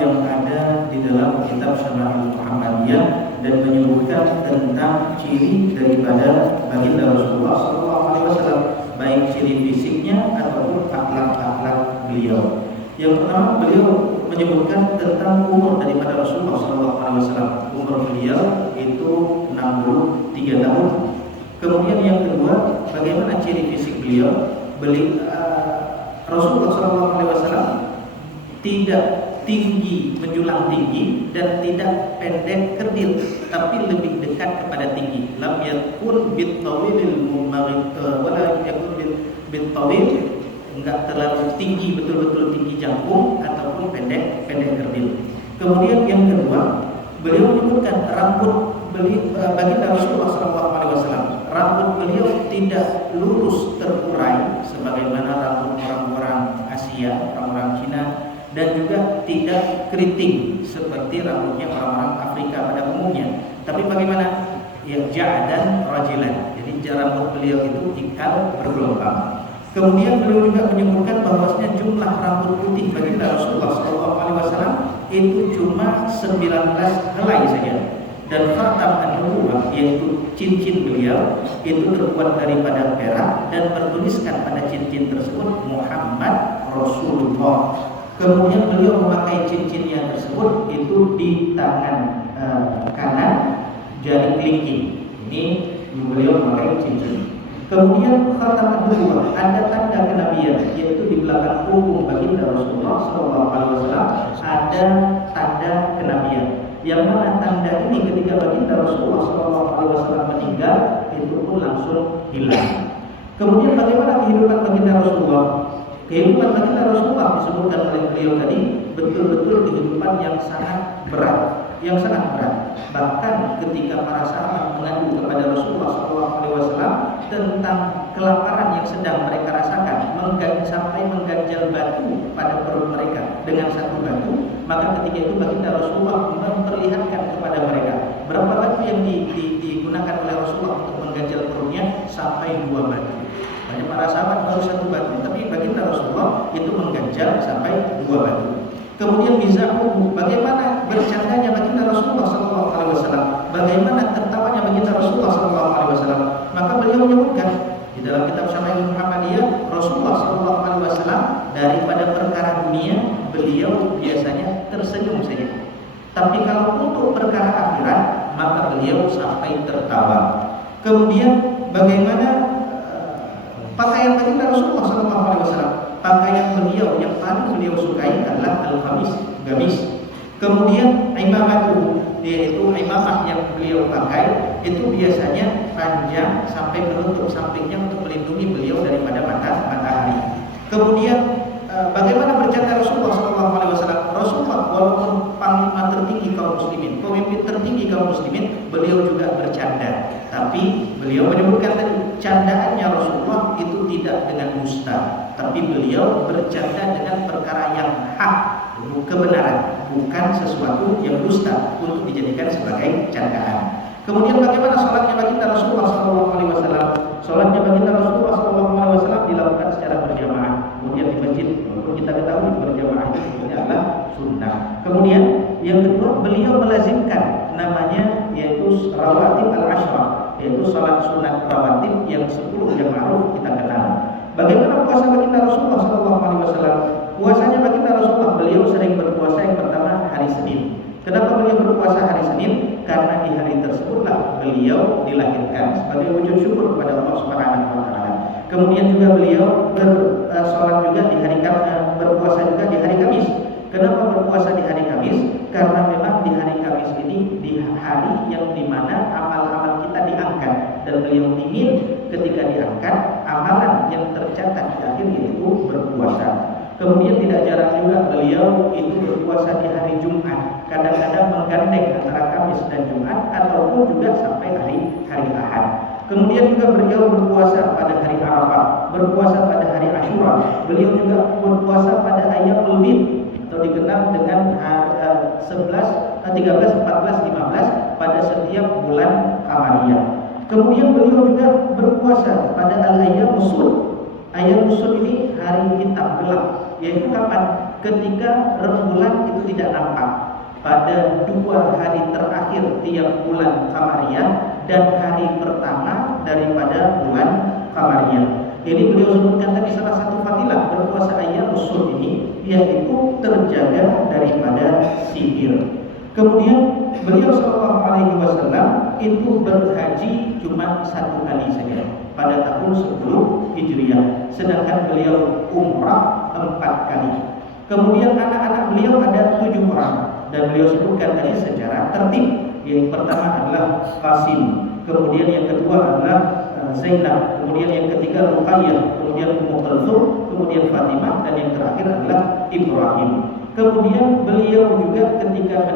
yang ada di dalam kitab Syama'il Muhammadiyah dan menyebutkan tentang ciri daripada baginda Rasulullah SAW, baik ciri fisiknya ataupun akhlak-akhlak beliau. Yang pertama, beliau menyebutkan tentang umur daripada Rasulullah SAW. Umur beliau itu 63 tahun. Kemudian yang kedua, bagaimana ciri fisik beliau? Rasulullah SAW tidak tinggi menjulang tinggi dan tidak pendek kerdil, tapi lebih dekat kepada tinggi. Lam yakun bit tawilil mumarid wala yakun bit tawil, enggak terlalu tinggi betul-betul tinggi jangkung ataupun pendek kerdil. Kemudian yang kedua, beliau menyebutkan rambut baginda Rasulullah SAW. Rambut beliau tidak lurus terurai sebagaimana rambut orang-orang Asia, orang-orang Cina, dan juga tidak keriting seperti rambutnya orang-orang Afrika pada umumnya. Tapi bagaimana? Ya, ja'dan rajilan. Jadi rambut beliau itu ikal bergelombang. Kemudian beliau juga menyebutkan bahwasanya jumlah rambut putih baginda Rasulullah SAW itu cuma 19 helai saja. Dan khatam an-nubuwah, yaitu cincin beliau, itu terbuat daripada perak dan bertuliskan pada cincin tersebut Muhammad Rasulullah. Kemudian beliau memakai cincinnya tersebut itu di tangan kanan jari kelingking. Ini beliau memakai cincin. Kemudian khatam an-nubuwah, ada tanda kenabian, yaitu di belakang punggung baginda Rasulullah SAW ada tanda kenabian. Yang mana tanda ini ketika baginda Rasulullah SAW meninggal itu pun langsung hilang. Kemudian bagaimana kehidupan baginda Rasulullah? Kehidupan baginda Rasulullah disebutkan oleh beliau tadi betul-betul kehidupan yang sangat berat, Bahkan ketika para sahabat mengadu kepada Rasulullah SAW tentang kelaparan yang sedang mereka rasakan, sampai mengganjal batu pada perut mereka dengan satu batu, maka ketika itu baginda Rasulullah memperlihatkan kepada mereka berapa batu yang digunakan oleh Rasulullah untuk mengganjal perutnya, sampai 2 batu. Banyak para sahabat baru 1 batu, tapi baginda Rasulullah itu mengganjal sampai 2 batu. Kemudian bizahu, bagaimana bercandanya baginda Rasulullah SAW, bagaimana tertawanya baginda Rasulullah SAW. Maka beliau menyebutkan di dalam kitab Syama'il Muhammadiyah, Rasulullah SAW daripada perkara dunia beliau biasanya tersenyum saja. Tapi kalau untuk perkara akhirat, maka beliau sampai tertawa. Kemudian bagaimana pakaian baginda Rasulullah SAW. Pakaian beliau yang paling beliau sukai adalah gamis. Kemudian imamatu, yaitu imamah yang beliau pakai itu biasanya panjang sampai menutup sampingnya untuk melindungi beliau daripada matahari. Kemudian bagaimana bercanda Rasulullah SAW? Rasulullah walaupun panglima tertinggi kaum muslimin, pemimpin tertinggi kaum muslimin, beliau juga bercanda. Tapi beliau menyebutkan tadi candaannya Rasulullah itu tidak dengan dusta, tapi beliau bercanda dengan perkara yang hak, kebenaran, bukan sesuatu yang dusta untuk dijadikan sebagai candaan. Kemudian bagaimana sholatnya baginda Rasulullah SAW? Sholatnya baginda Rasulullah SAW dilakukan secara berjamaah. Kemudian di masjid, walaupun kita ketahui berjamaah itu sebenarnya adalah sunnah. Kemudian yang kedua, beliau melazimkan namanya yaitu rawatib al-ashrah, yaitu sholat sunat rawatib yang 10 yang ma'ruf kita kenal. Bagaimana puasa baginda Rasulullah SAW? Puasanya baginda Rasulullah, beliau sering berpuasa yang pertama hari Senin. Kenapa beliau berpuasa hari Senin? Karena di hari tersebutlah beliau dilahirkan sebagai wujud syukur kepada Allah Subhanahu wa taala. Kemudian juga beliau bersolat juga di hari berpuasa juga di hari Kamis. Kenapa berpuasa di hari Kamis? Karena memang di hari Kamis ini di hari yang dimana amal-amal kita diangkat, dan beliau ingin ketika diangkat amalan yang tercatat di akhir itu berpuasa. Kemudian tidak jarang juga beliau itu berpuasa di hari Jumat, kadang-kadang menggandeng antara Kamis dan Jumat, ataupun juga sampai hari Ahad. Kemudian juga beliau berpuasa pada hari Arafah, berpuasa pada hari Asyura. Beliau juga berpuasa pada Ayyamul Bid, atau dikenal dengan 13, 14, 15 pada setiap bulan Qamariyah. Kemudian beliau juga berpuasa pada Al-Ayyam Usud. Ayyam Usud ini hari hitam gelap, yaitu kapan? Ketika rembulan itu tidak nampak pada 2 hari terakhir tiap bulan Qamariyah dan hari pertama daripada bulan Qamariyah. Ini beliau sebutkan tadi salah satu fadilah berpuasa ayam usul ini, yaitu terjaga daripada sihir. Kemudian beliau sallallahu alaihi wasallam itu berhaji cuma 1 kali saja pada tahun 10 Hijriah, sedangkan beliau umrah 4 kali. Kemudian anak-anak beliau ada 7 orang dan beliau sebutkan tadi secara tertib. Yang pertama adalah Qasim, kemudian yang kedua adalah Zainab, kemudian yang ketiga Ruqayyah, kemudian Ummu Kulthum, kemudian Fatimah, dan yang terakhir adalah Ibrahim. Kemudian beliau juga ketika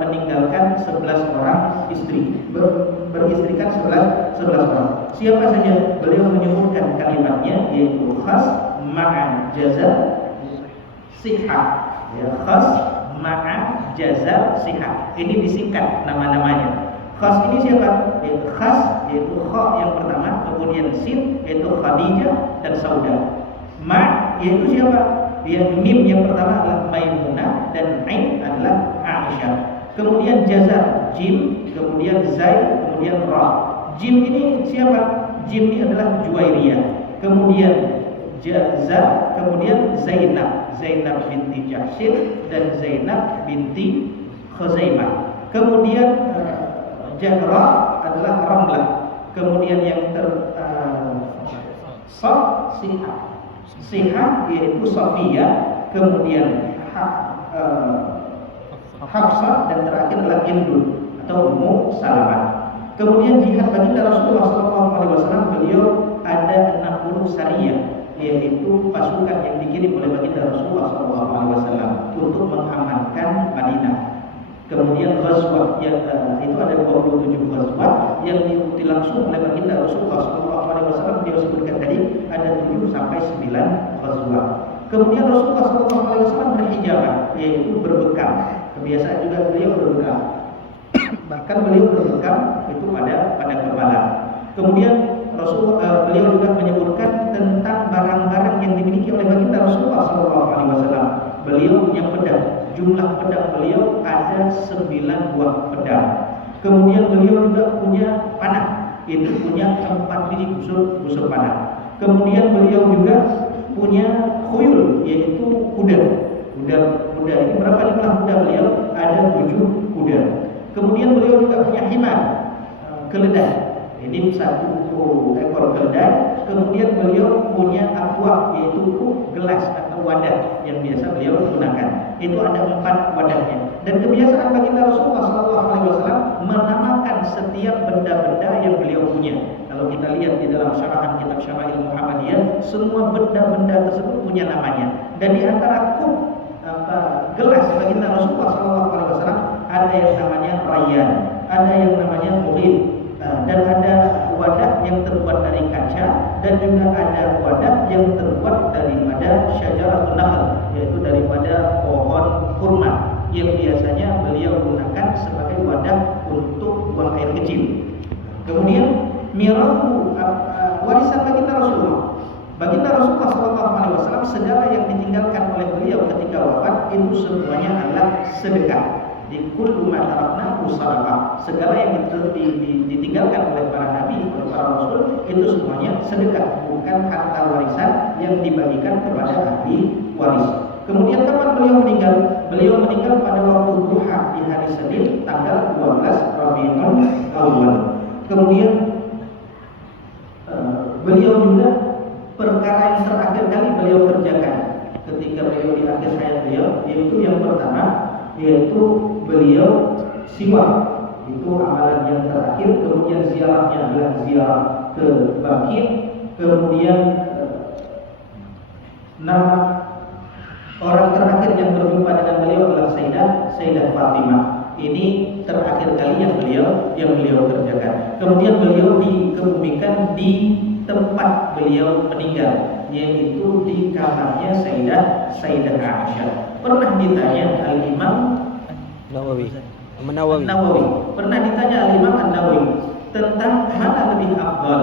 meninggalkan 11 orang istri, beristrikan 11 orang. Siapa saja? Beliau menyebutkan kalimatnya, yaitu khas ma'a jaza sihah, ya, khas ma'a jaza sihah. Ini disingkat nama-namanya. Khas ini siapa? Yaitu khas, yaitu kha yang pertama, kemudian sin yaitu Khadijah dan Sauda. Ma yaitu siapa? Yang mim yang pertama adalah Maimunah dan ain adalah Aisyah. Kemudian jaza jim, kemudian zai, kemudian ra. Jim ini siapa? Jim ini adalah Juwairiyah. Kemudian jaza, kemudian Zainab, Zainab binti Jahsyin dan Zainab binti Khuzaimah. Kemudian Jahra adalah Ramlah. Kemudian yang Sihah yaitu Safiyah, kemudian Hafsah, dan terakhir adalah Hindun atau Ummu Salamah. Kemudian jihad baginda Rasulullah SAW, beliau ada 60 sariyah, yaitu pasukan yang dikirim oleh baginda Rasulullah SAW untuk mengamankan Madinah. Kemudian ghazwah yang itu ada 27 ghazwah yang diikuti langsung oleh baginda Rasulullah SAW. Dia sebutkan tadi ada 7 sampai 9 ghazwah. Kemudian Rasulullah SAW berhijabah, yaitu berbekam. Kebiasaan juga beliau berbekam. Bahkan beliau berbekam itu pada kepala. Kemudian beliau juga menyebutkan tentang barang-barang yang dimiliki oleh baginda Rasulullah SAW. Beliau punya pedang. Jumlah pedang beliau ada 9 buah pedang. Kemudian beliau juga punya panah, itu punya 4 biji busur panah. Kemudian beliau juga punya khuyul, yaitu kuda. Kuda ini berapa jumlah kuda beliau? Ada 7 kuda. Kemudian beliau juga punya himar, keledai. Ini 1 ekor keledai. Kemudian beliau punya aqua, yaitu gelas atau wadah yang biasa beliau gunakan. Itu ada 4 wadahnya. Dan kebiasaan baginda Rasulullah SAW menamakan setiap benda-benda yang beliau punya. Kalau kita lihat di dalam syarahan kitab Syama'il Muhammadiyah, semua benda-benda tersebut punya namanya. Dan di antara gelas baginda Rasulullah SAW ada yang namanya Rayyan, ada yang namanya Mughith, dan ada wadah yang terbuat dari kaca, dan juga ada wadah yang terbuat daripada syajaratun nakhl, yaitu daripada pohon kurma yang biasanya beliau gunakan sebagai wadah untuk buang air kecil. Kemudian mirahu, warisan baginda Rasulullah. Baginda Rasulullah SAW, segala yang ditinggalkan oleh beliau ketika wafat itu semuanya adalah sedekah. Di kullu ma tarakna usadaqah. Segala yang ditinggalkan oleh para nabi, oleh para rasul, itu semuanya sedekah, bukan harta warisan yang dibagikan kepada ahli waris. Kemudian kapan beliau meninggal? Beliau meninggal pada waktu duha di hari Senin tanggal 12 Rabiul Awal. Kemudian beliau juga perkara yang terakhir kali beliau kerjakan ketika beliau di akhir hayat beliau, yaitu yang pertama, yaitu beliau siwak, itu amalan yang terakhir. Kemudian ziarahnya adalah ziarah ke Baqi'. Kemudian nama orang terakhir yang berjumpa dengan beliau adalah Sayyidah Fatimah. Ini terakhir kali yang beliau kerjakan. Kemudian beliau dikebumikan di tempat beliau meninggal, yaitu di kamarnya Sayyidah Aisyah. Pernah ditanya Al-Imam Nawawi. Pernah ditanya Al-Imam An-Nawawi tentang mana lebih afdal,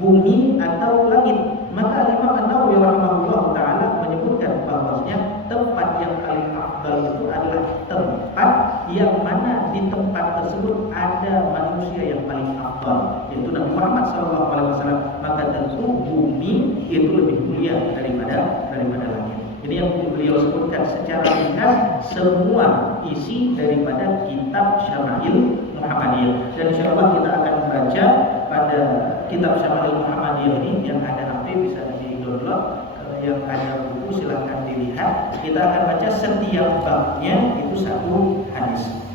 bumi atau langit. Maka Al-Imam An-Nawawi rahimahullah taala menyebutkan bahwasanya tempat yang paling afdal yang mana di tempat tersebut ada manusia yang paling afdal, yaitu Nabi Muhammad SAW, maka tentu bumi itu lebih mulia daripada langit. Jadi yang beliau sebutkan secara ringkas semua isi daripada kitab Syama'il Muhammadiyah. Dan insyaallah kita akan baca pada kitab Syama'il Muhammadiyah ini, yang ada HP bisa di-download, yang ada buku silahkan dilihat. Kita akan baca setiap babnya itu satu hadis.